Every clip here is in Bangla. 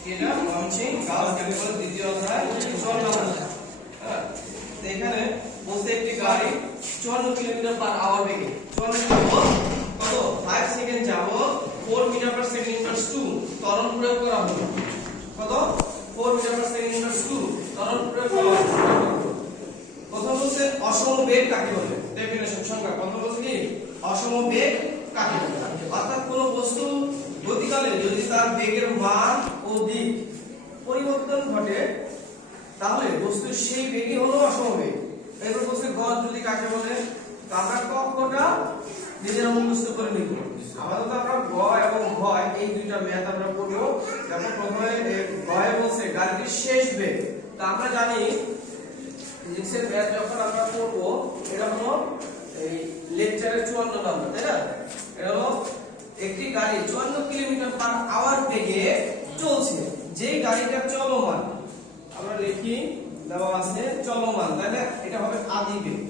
লঞ্চিং গাউস ক্যালিকুলাস দ্বিতীয় অধ্যায় 54 হ্যাঁ এখানে বলতে একটি গাড়ি 54 কিলোমিটার পার আওয়ার বেগে 54 কিলোমিটার কত 5 সেকেন্ড যাবত 4 মিটার পার সেকেন্ড ইনভার্স 2 ত্বরণ প্রয়োগ করা হলো কত 4 মিটার পার সেকেন্ড ইনভার্স 2 ত্বরণ প্রয়োগ করা প্রথম বলছে অসম বেগ কাকে বলে ডেফিনেশন সংজ্ঞা প্রথম বলছে কি অসম বেগ কাকে বলে অর্থাৎ কোন বস্তু গতিকালে যদি তার বেগের মান দিক পরিবর্তন ঘটে, তাহলে বস্তুর সেই বেগই হলো অসম বেগ এরপর বলছে গড় যদি কাকে বলে, তো আমরা কখটা নিজেরা মুখস্থ করে নিব। আপাতত আমরা গ এবং ঘ এই দুইটা ম্যাথ আমরা পড়ব দেখো প্রথমে গয়ে বলছে গাড়িটির শেষ বেগ। তা আমরা জানি, ফিজিক্সের ম্যাথ যখন আমরা পড়ব, এটা হলো এই লেকচারের চুয়ান্ন নম্বর, তাই না? এটা হলো একটি গাড়ি চুয়ান্ন কিলোমিটার পার আওয়ার বেগে চলছে। যেই গাড়িটা চলমান আমরা লিখি দেওয়া আছে চলমান না? এটা হবে আদি বেগ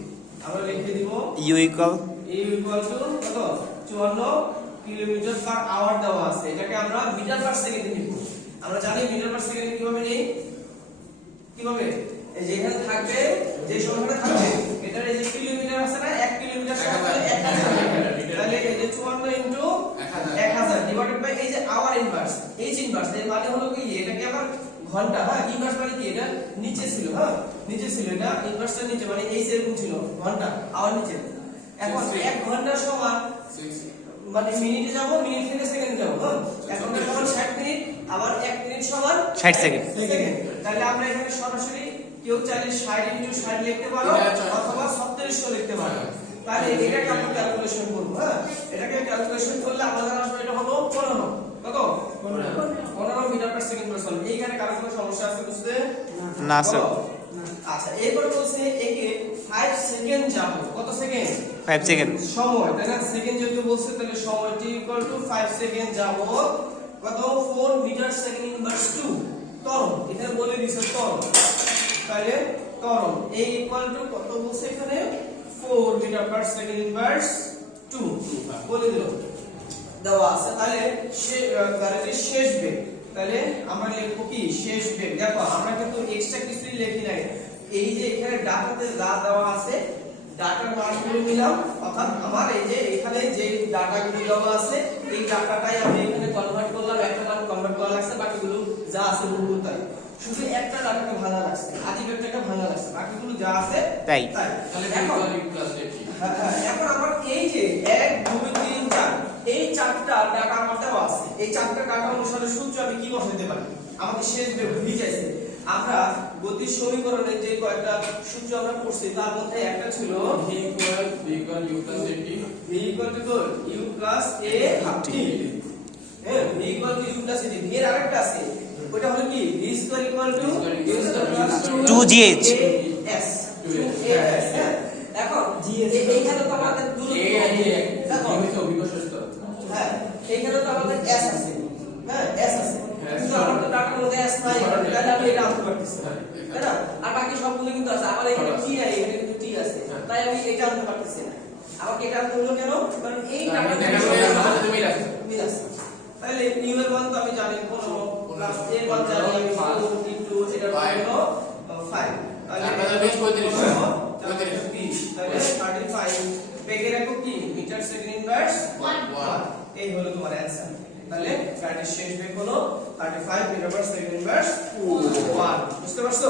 আমরা লিখে দিব u equal a equal to কত? 54 কিলোমিটার পার আওয়ার দেওয়া আছে। এটাকে আমরা মিটার পার সেকেন্ডে নিব আমরা জানি মিটার পার সেকেন্ডে কীভাবে নেই? কীভাবে? এই যে এখানে থাকবে যে সংখ্যাটা থাকবে এটার এই যে কিলোমিটার আছে না 1 কিলোমিটার সমান হলো 1000 তাহলে এই যে 54 ইনটু 1000 ডিভাইডেড বাই এই যে আওয়ার ইনভার্স এইচ ইনভার্স এর মানে হলো কি এটাকে আবার ঘণ্টা হ্যাঁ ইনভার্স মানে কি এটা নিচে ছিল হ্যাঁ নিচে ছিল এটা ইনভার্সটা নিচে মানে এইচ এরকম ছিল ঘণ্টা আওয়ার নিচে। এখন 1 ঘণ্টা সমান মানে মিনিটে যাব মিনিট থেকে সেকেন্ড যাব হ্যাঁ এখন সমান 60 মিনিট আবার 1 মিনিট সমান 60 সেকেন্ড। সেকেন্ড তাহলে আমরা এখানে সরাসরি কেউ চাইলে 60 ইনটু 60 লিখতে পারো অথবা 3700 লিখতে পারো। তাহলে এটাকে আমরা ক্যালকুলেশন করব হ্যাঁ এটাকে ক্যালকুলেশন করলে আমাদের আসবে এটা হলো 15 কত 15 metre per second per second এইখানে কারও কোনো সমস্যা আছে বুঝতে? না, স্যার। আচ্ছা এরপর বলছে একে 5 সেকেন্ড যাব। কত সেকেন্ড 5 সেকেন্ড সময় তাই না? সেকেন্ড যেহেতু বলছে তাহলে সময়টি ইকুয়াল টু 5 সেকেন্ড যাব। কত? 4 মিটার সেকেন্ড ইনভার্স 2 ত্বরণ এখানে বলে দিছে ত্বরণ। তাহলে ত্বরণ এই ইকুয়াল টু কত বলছে এখানে? 4 মিটার পার সেকেন্ড ইনভার্স 2 বলে দিল দেওয়া আছে তাহলে আহ, শেষ বেগ তাহলে আমরা লিখব কি? শেষ বেগ দেখো আমরা কিন্তু এক্সট্রা কিছুই লিখি নাই। এই যে এখানে ডাটাতে যা দেওয়া আছে ডাটার মানগুলো নিলাম অর্থাৎ আমার এই যে এখানে যে ডাটাগুলো দেওয়া আছে এই ডাটাটাই আমি এখানে কনভার্ট করলাম একটা মান কনভার্ট করা লাগছে বাকিগুলো যা আছে হুবহু তাই। শুধু একটা ডাটাকে ভাঙা লাগছে আদি বেগটাকে ভাঙা লাগছে বাকিগুলো যা আছে তাই। তাই। তাহলে এখন হ্যাঁ, হ্যাঁ, এখন আমার এই যে এক দুই তিন চার এই চারটা ডাটা আমার দেওয়া আছে এই চারটা ডাটা অনুসারে সূত্র আমি কি বসাতে পারি? আমাকে শেষ বের ভুলে যাইছে। আমরা গতির সমীকরণে যে কয়েকটা সূত্র আমরা পড়ছি তার মধ্যে একটা ছিল equal v equal u plus এটি v u a t হ্যাঁ v u a t এর আরেকটা আছে। ওটা হলো কি? V u square plus 2gh s 2as হ্যাঁ এখন এইখানে তো আমাদের দূরত্ব দেখো হইছে অভিকর্ষ স্তর হ্যাঁ এইখানে তো আমাদের s আছে হ্যাঁ s আছে হ্যাঁ, কিন্তু S আমার তো ডাটার মধ্যে s নাই সরাসরি। তাহলে আমি এটা আনতে পারতেছি না। তাই না? আর বাকি সবগুলো কিন্তু আছে। আমার এখানে সব নাই এখানে কিন্তু t আছে। তাই আমি এটা আনতে পারতেছি না। আমাকে এটা আনতে হলো কেন? কারণ এই সাথে তুমি রাখছো মিল আছে। তাহলে ইউ এর মান তো আমি জানি 15 প্লাস এর মান জানি আমি 4 ইনটু এটা হলো 5 তাহলে পঁয়ত্রিশ। পঁয়ত্রিশ। 20 তাহলে 35 বেগের একক কি? Metre second inverse One. 1 এই হলো তোমার অ্যানসার গাড়ির শেষ বেগ হলো 35 মিটার পার সেকেন্ড ইনভার্স 1 বুঝতে পারছ?